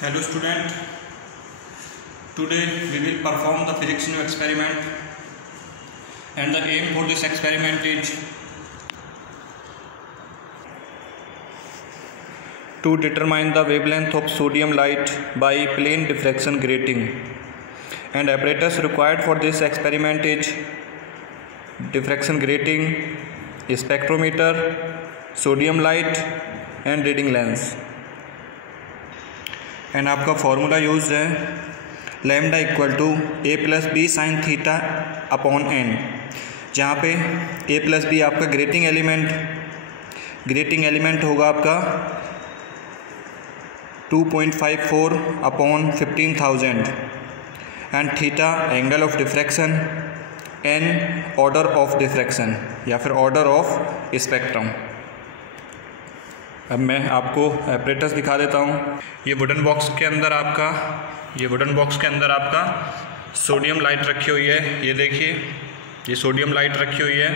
Hello student, today we will perform the physics new experiment and the aim for this experiment is to determine the wavelength of sodium light by plane diffraction grating, and apparatus required for this experiment is diffraction grating, spectrometer, sodium light and reading lens। And आपका formula use है lambda equal to A plus B sine theta upon N, जहाँ पे A plus B आपका grating element होगा आपका 2.54 upon 15,000 and theta angle of diffraction, N order of diffraction या फिर order of spectrum. अब मैं आपको एपरेटस दिखा देता हूँ। ये वुडन बॉक्स के अंदर आपका सोडियम लाइट रखी हुई है। ये देखिए, ये सोडियम लाइट रखी हुई है।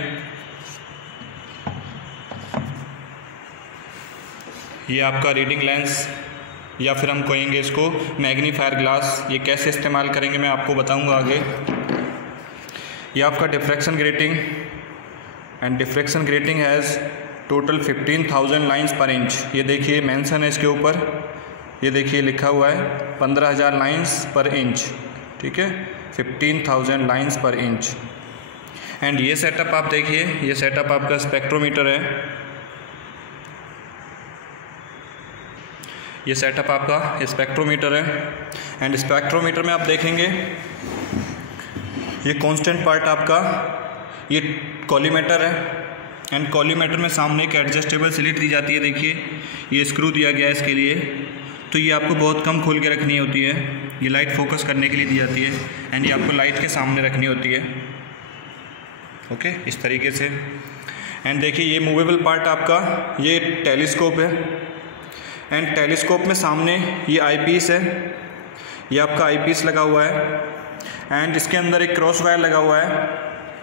ये आपका रीडिंग लेंस या फिर हम कहेंगे इसको मैग्नीफायर ग्लास। ये कैसे इस्तेमाल करेंगे मैं आपको बताऊँगा आगे। ये आपका diffraction grating and diffraction grating has total 15,000 lines पर इंच। ये देखिए मेंशन है इसके ऊपर, ये देखिए लिखा हुआ है 15,000 लाइन्स पर इंच, ठीक है, 15,000 लाइन्स पर इंच। एंड ये सेटअप आप देखिए, ये सेटअप आपका स्पेक्ट्रोमीटर है। ये सेटअप आपका स्पेक्ट्रोमीटर है एंड स्पेक्ट्रोमीटर में आप देखेंगे ये कांस्टेंट पार्ट आपका ये कॉलीमेटर है एंड कॉलीमेटर में सामने एक एडजस्टेबल स्लिट दी जाती है। देखिए ये स्क्रू दिया गया है इसके लिए, तो ये आपको बहुत कम खोल के रखनी होती है। ये लाइट फोकस करने के लिए दी जाती है एंड ये आपको लाइट के सामने रखनी होती है, ओके, इस तरीके से। एंड देखिए ये मूवेबल पार्ट आपका ये टेलीस्कोप है एंड टेलीस्कोप में सामने ये आईपीस है, ये आपका आईपीस लगा हुआ है एंड इसके अंदर एक क्रॉस वायर लगा हुआ है।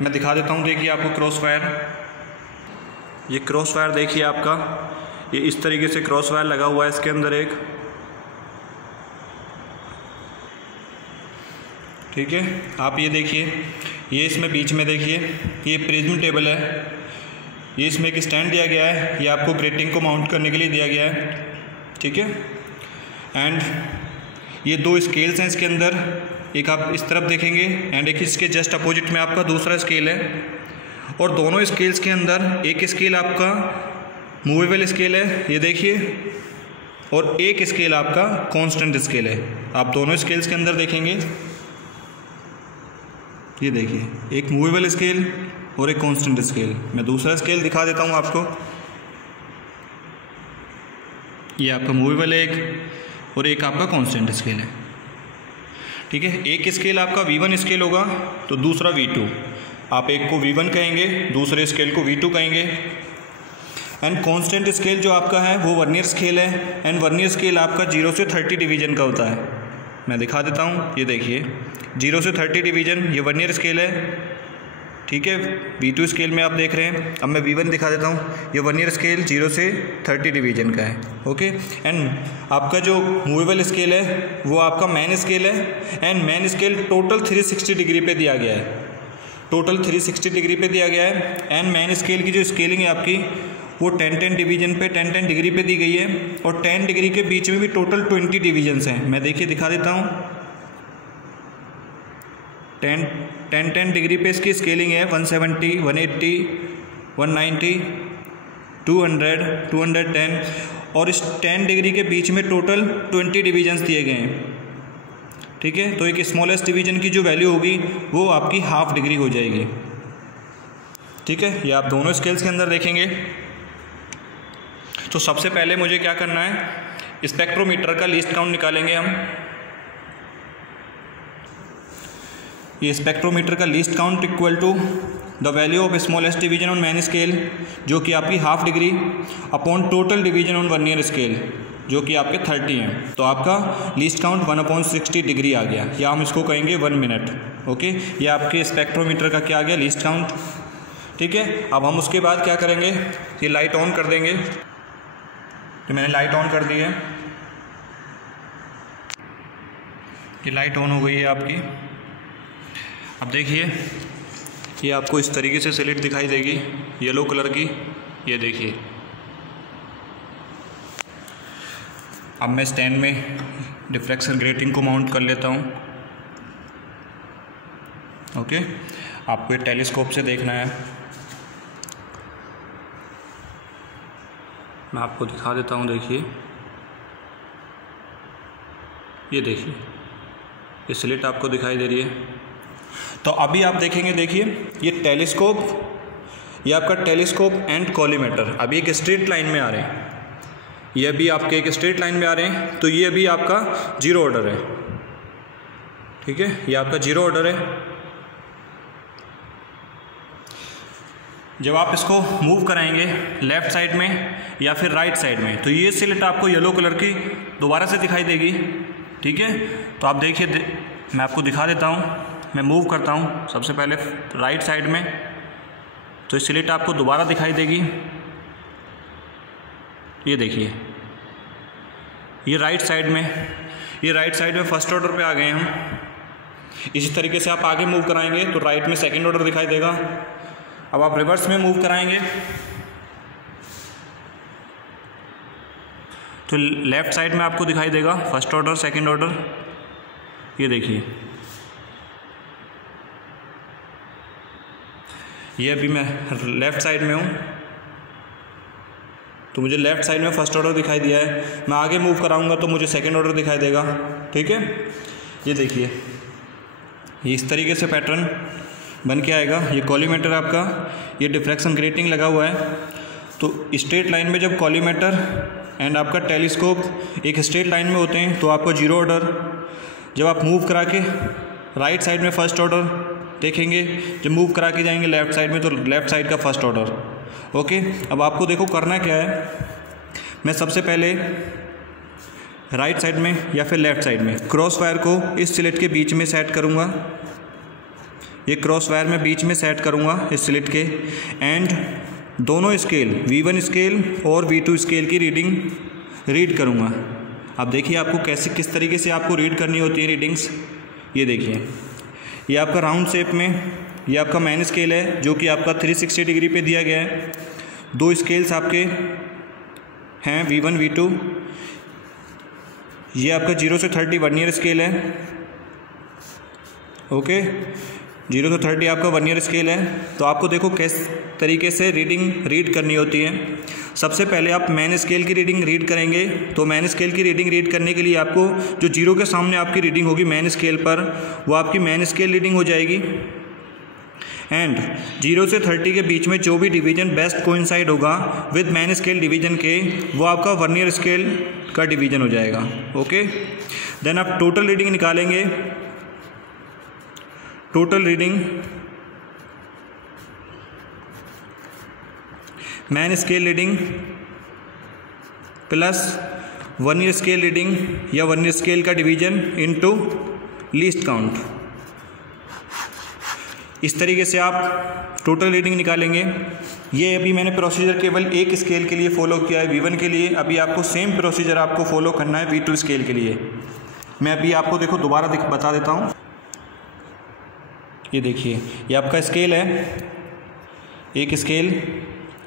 मैं दिखा देता हूँ, देखिए आपको क्रॉस वायर, ये क्रॉस वायर देखिए आपका, ये इस तरीके से क्रॉस वायर लगा हुआ है इसके अंदर एक, ठीक है। आप ये देखिए, ये इसमें बीच में देखिए ये प्रिज्म टेबल है, ये इसमें एक स्टैंड दिया गया है, ये आपको ग्रेटिंग को माउंट करने के लिए दिया गया है, ठीक है। एंड ये दो स्केल्स हैं इसके अंदर, एक आप इस तरफ देखेंगे एंड एक इसके जस्ट अपोजिट में आपका दूसरा स्केल है। और दोनों स्केल्स के अंदर एक स्केल आपका मूवेबल स्केल है, ये देखिए, और एक स्केल आपका कांस्टेंट स्केल है। आप दोनों स्केल्स के अंदर देखेंगे, ये देखिए एक मूवेबल स्केल और एक कांस्टेंट स्केल। मैं दूसरा स्केल दिखा देता हूँ आपको, ये आपका मूवेबल है एक और एक आपका कांस्टेंट स्केल है, ठीक है। एक स्केल आपका V1 स्केल होगा तो दूसरा V2, आप एक को V1 कहेंगे, दूसरे स्केल को V2 कहेंगे। एंड कांस्टेंट स्केल जो आपका है वो वर्नियर स्केल है एंड वर्नियर स्केल आपका 0 से 30 डिवीजन का होता है। मैं दिखा देता हूँ, ये देखिए 0 से 30 डिवीजन ये वर्नियर स्केल है, ठीक है। V2 स्केल में आप देख रहे हैं। अब मैं V1 दिखा देता हूँ, ये वर्नियर स्केल 0 से 30 डिवीजन का है, ओके। एंड आपका जो मूवेबल स्केल है वो आपका मैन स्केल है and main scale total 360 degree पे दिया गया है, टोटल 360 डिग्री पे दिया गया है। एंड मैन स्केल की जो स्केलिंग है आपकी वो 10-10 डिवीजन पे 10-10 डिग्री पे दी गई है और 10 डिग्री के बीच में भी टोटल 20 डिवीजन्स हैं। मैं देखिए दिखा देता हूँ, 10-10 डिग्री पे इसकी स्केलिंग है 170, 180, 190, 200, 210 और इस 10 डिग्री के बीच में टोटल 20 डिवीजन्स दिए गए हैं, ठीक है। तो एक स्मॉलेस्ट डिवीजन की जो वैल्यू होगी वो आपकी ½ डिग्री हो जाएगी, ठीक है। ये आप दोनों स्केल्स के अंदर देखेंगे। तो सबसे पहले मुझे क्या करना है, स्पेक्ट्रोमीटर का लीस्ट काउंट निकालेंगे हम। ये स्पेक्ट्रोमीटर का least count equal to the value of smallest division on main scale जो कि आपकी ½ degree upon total division on vernier scale जो कि आपके 30 हैं। तो आपका लीस्ट काउंट 1/60 डिग्री आ गया, या हम इसको कहेंगे 1 मिनट, ओके। ये आपके स्पेक्ट्रोमीटर का क्या आ गया, लीस्ट काउंट, ठीक है। अब हम उसके बाद क्या करेंगे, ये लाइट ऑन कर देंगे। तो मैंने लाइट ऑन कर दी है। ये लाइट ऑन हो गई है आपकी। अब देखिए ये आपको इस तरीके से स्लिट दिखाई देगी येलो कलर की, ये देखिए। अब मैं स्टैंड में डिफ्रैक्शन ग्रेटिंग को माउंट कर लेता हूँ। ओके, आपको ये टेलीस्कोप से देखना है, मैं आपको दिखा देता हूँ। देखिए ये देखिए ये स्लिट आपको दिखाई दे रही है। तो अभी आप देखेंगे, देखिए ये टेलीस्कोप, ये आपका टेलीस्कोप एंड कॉलीमेटर अभी एक स्ट्रेट लाइन में आ रहे हैं। ये अभी आपके एक स्ट्रेट लाइन में आ रहे हैं, तो ये अभी आपका जीरो ऑर्डर है। ठीक है, ये आपका जीरो ऑर्डर है। जब आप इसको मूव कराएंगे लेफ़्ट साइड में या फिर राइट साइड में, तो ये स्लिट आपको येलो कलर की दोबारा से दिखाई देगी। ठीक है, तो आप देखिए, मैं आपको दिखा देता हूँ। मैं मूव करता हूँ सबसे पहले राइट साइड में, तो ये स्लिट आपको दोबारा दिखाई देगी। ये देखिए ये राइट साइड में फर्स्ट ऑर्डर पे आ गए हम। इसी तरीके से आप आगे मूव कराएंगे तो राइट में सेकंड ऑर्डर दिखाई देगा। अब आप रिवर्स में मूव कराएंगे तो लेफ़्ट साइड में आपको दिखाई देगा फर्स्ट ऑर्डर सेकंड ऑर्डर। ये देखिए ये अभी मैं लेफ़्ट साइड में हूँ, तो मुझे लेफ़्ट साइड में फर्स्ट ऑर्डर दिखाई दिया है। मैं आगे मूव कराऊंगा तो मुझे सेकंड ऑर्डर दिखाई देगा। ठीक है, ये देखिए ये इस तरीके से पैटर्न बन के आएगा। ये कॉलीमेटर आपका, ये डिफ्रैक्शन ग्रेटिंग लगा हुआ है। तो स्ट्रेट लाइन में जब कॉलीमेटर एंड आपका टेलीस्कोप एक स्ट्रेट लाइन में होते हैं तो आपको जीरो ऑर्डर। जब आप मूव करा के राइट साइड में फर्स्ट ऑर्डर देखेंगे, जब मूव करा के जाएंगे लेफ़्ट साइड में तो लेफ़्ट साइड का फर्स्ट ऑर्डर। ओके, अब आपको देखो करना क्या है। मैं सबसे पहले राइट साइड में या फिर लेफ़्ट साइड में क्रॉस वायर को इस स्लिट के बीच में सेट करूँगा। ये क्रॉस वायर में बीच में सेट करूँगा इस स्लिट के, एंड दोनों स्केल V1 स्केल और V2 स्केल की रीडिंग रीड करूँगा। अब देखिए आपको कैसे किस तरीके से आपको रीड करनी होती है रीडिंग्स। ये देखिए ये आपका राउंड शेप में ये आपका मेन स्केल है जो कि आपका 360 डिग्री पे दिया गया है। दो स्केल्स आपके हैं V1 V2। ये आपका 0 से 30 वर्नियर स्केल है। ओके, 0 से 30 आपका वर्नियर स्केल है। तो आपको देखो किस तरीके से रीडिंग रीड करनी होती है। सबसे पहले आप मेन स्केल की रीडिंग रीड करेंगे, तो मेन स्केल की रीडिंग रीड करने के लिए आपको जो जीरो के सामने आपकी रीडिंग होगी मेन स्केल पर, वो आपकी मेन स्केल रीडिंग हो जाएगी। एंड 0 से 30 के बीच में जो भी डिवीजन बेस्ट कोइंसाइड होगा विद मेन स्केल डिवीजन के, वो आपका वर्नियर स्केल का डिवीजन हो जाएगा। ओके, देन आप टोटल रीडिंग निकालेंगे। Total reading main scale reading plus vernier scale reading या वर्नियर स्केल का डिवीजन इनटू लीस्ट काउंट। इस तरीके से आप टोटल रीडिंग निकालेंगे। ये अभी मैंने प्रोसीजर केवल एक स्केल के लिए फॉलो किया है V1 के लिए। अभी आपको सेम प्रोसीजर आपको फॉलो करना है V2 स्केल के लिए। मैं अभी आपको देखो दोबारा बता देता हूँ। ये देखिए ये आपका स्केल है, एक स्केल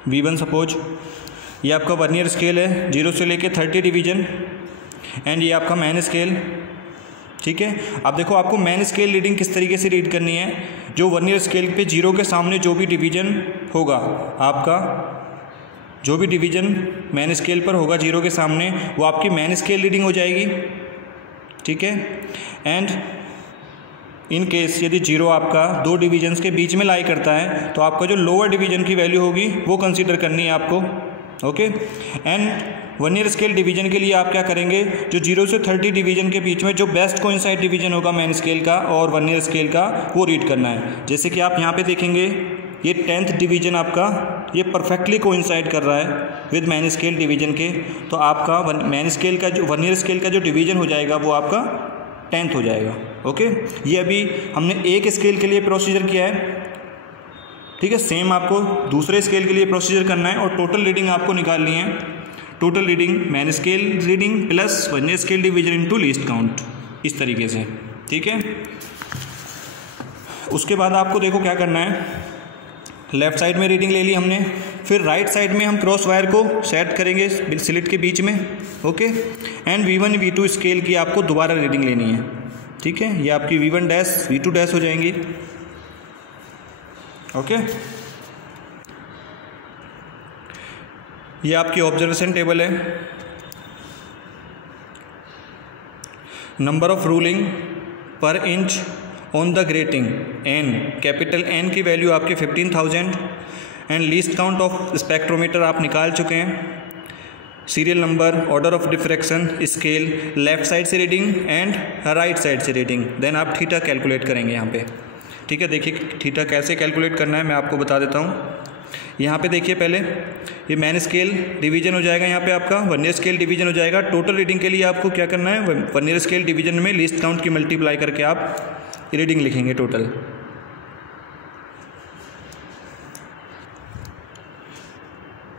V1 सपोज। ये आपका वर्नियर स्केल है 0 से लेके 30 डिवीजन, एंड ये आपका मैन स्केल। ठीक है, अब देखो आपको मैन स्केल रीडिंग किस तरीके से रीड करनी है। जो वर्नियर स्केल पे 0 के सामने जो भी डिवीजन होगा आपका, जो भी डिवीजन मैन स्केल पर होगा 0 के सामने, वो आपकी मैन स्केल रीडिंग हो जाएगी। ठीक है, एंड इन केस यदि 0 आपका दो डिवीजन्स के बीच में लाई करता है तो आपका जो लोअर डिवीजन की वैल्यू होगी वो कंसीडर करनी है आपको। Okay, and vernier scale division के लिए आप क्या करेंगे, जो 0 से 30 डिवीजन के बीच में जो बेस्ट कोइंसाइड डिवीजन होगा मैन स्केल का और वर्नियर स्केल का, वो रीड करना है। जैसे कि आप यहाँ पे देखेंगे ये 10th डिवीजन आपका ये परफेक्टली कोइंसाइड कर रहा है विद मैन स्केल डिवीजन के, तो आपका मैन स्केल का जो वर्नियर स्केल का जो डिवीजन हो जाएगा वो आपका 10th हो जाएगा। ओके, ये अभी हमने एक स्केल के लिए प्रोसीजर किया है। ठीक है, सेम आपको दूसरे स्केल के लिए प्रोसीजर करना है और टोटल रीडिंग आपको निकालनी है। Total reading main scale reading plus vernier scale division into least count. इस तरीके से, ठीक है। उसके बाद आपको देखो क्या करना है, लेफ़्ट साइड में रीडिंग ले ली हमने, फिर राइट साइड में हम क्रॉस वायर को सेट करेंगे स्लिट के बीच में, okay. And V1 V2 scale की आपको दोबारा रीडिंग लेनी है, ठीक है। ये आपकी V1 डैश V2 डैश हो जाएंगी, ओके। ये आपकी ऑब्जर्वेशन टेबल है। नंबर ऑफ रूलिंग पर inch on the grating N, capital N की वैल्यू आपके 15,000 and least count of spectrometer आप निकाल चुके हैं। Serial number, order of diffraction, scale, left side से रीडिंग एंड राइट साइड से रीडिंग, देन आप थीटा कैलकुलेट करेंगे यहाँ पे, ठीक है। देखिए थीटा कैसे कैलकुलेट करना है मैं आपको बता देता हूँ। यहाँ पे देखिए पहले ये मैन स्केल डिवीजन हो जाएगा, यहाँ पे आपका वर्नियर स्केल डिवीजन हो जाएगा। टोटल रीडिंग के लिए आपको क्या करना है, वर्नियर स्केल डिवीजन में लीस्ट काउंट की मल्टीप्लाई करके आप रीडिंग लिखेंगे टोटल।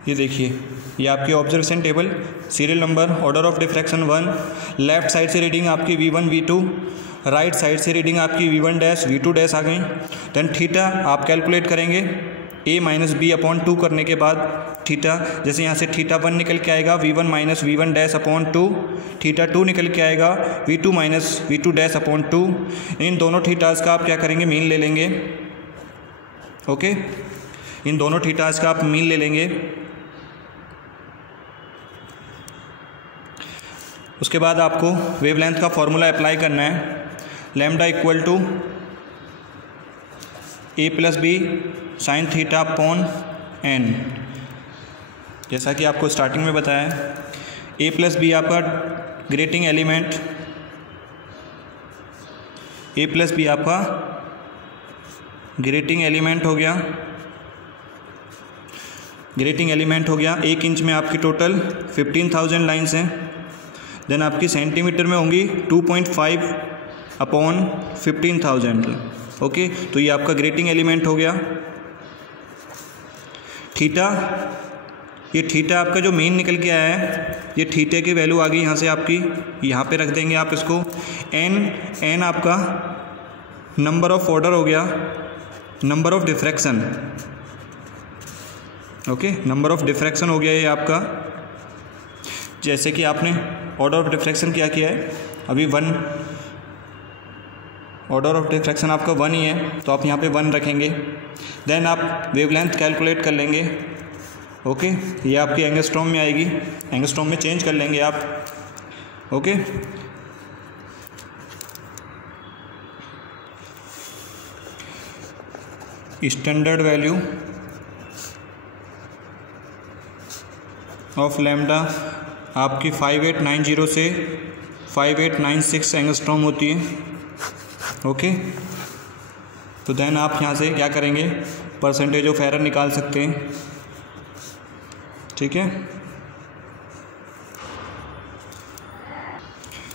ये देखिए ये आपकी observation table, serial number, order of diffraction 1, left side से रीडिंग आपकी V1 V2, राइट साइड से रीडिंग आपकी V1 डैश V2 डैश आ गई। देन थीटा आप कैलकुलेट करेंगे A माइनस B अपॉन 2 करने के बाद थीटा, जैसे यहाँ से थीटा 1 निकल के आएगा V1 minus V1 dash upon 2, theta 2 निकल के आएगा V2 minus V2 dash upon 2। इन दोनों थीटास का आप क्या करेंगे, मीन ले लेंगे, ओके। इन दोनों थीटास का आप मीन ले लेंगे। उसके बाद आपको वेवलेंथ का फॉर्मूला अप्लाई करना है, lambda equal to A plus B sine theta upon N। जैसा कि आपको स्टार्टिंग में बताया, A प्लस बी आपका grating element, A plus B आपका ग्रेटिंग एलिमेंट हो गया, ग्रेटिंग एलिमेंट हो गया। 1 इंच में आपकी टोटल 15,000 लाइन्स हैं। देन आपकी सेंटीमीटर में होंगी 2.5 अपॉन 15,000, ओके। तो ये आपका ग्रेटिंग एलिमेंट हो गया। थीटा, ये थीटा आपका जो मीन निकल के आया है, ये थीटे की वैल्यू आ गई यहाँ से आपकी, यहाँ पे रख देंगे आप इसको। एन आपका नंबर ऑफ ऑर्डर हो गया, number of diffraction, okay. Number of diffraction हो गया ये आपका। जैसे कि आपने ऑर्डर ऑफ डिफ्रैक्शन क्या किया है अभी 1, ऑर्डर ऑफ डिफ्रैक्शन आपका 1 ही है, तो आप यहाँ पे 1 रखेंगे। देन आप वेवलेंथ कैलकुलेट कर लेंगे, ओके। ये आपकी एंगस्ट्रॉम में आएगी, एंगस्ट्रॉम में चेंज कर लेंगे आप, okay. Standard value of lambda आपकी 5890 से 5896 एंगस्ट्रॉम होती है, ओके। तो देन आप यहाँ से क्या करेंगे, परसेंटेज ऑफ एरर निकाल सकते हैं, ठीक है।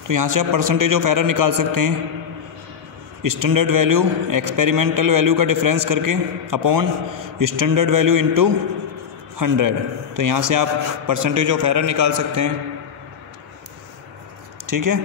तो यहाँ से आप परसेंटेज ऑफ एरर निकाल सकते हैं, स्टैंडर्ड वैल्यू एक्सपेरिमेंटल वैल्यू का डिफरेंस करके अपॉन स्टैंडर्ड वैल्यू इनटू 100। तो यहाँ से आप परसेंटेज ऑफ एरर निकाल सकते हैं, ठीक है।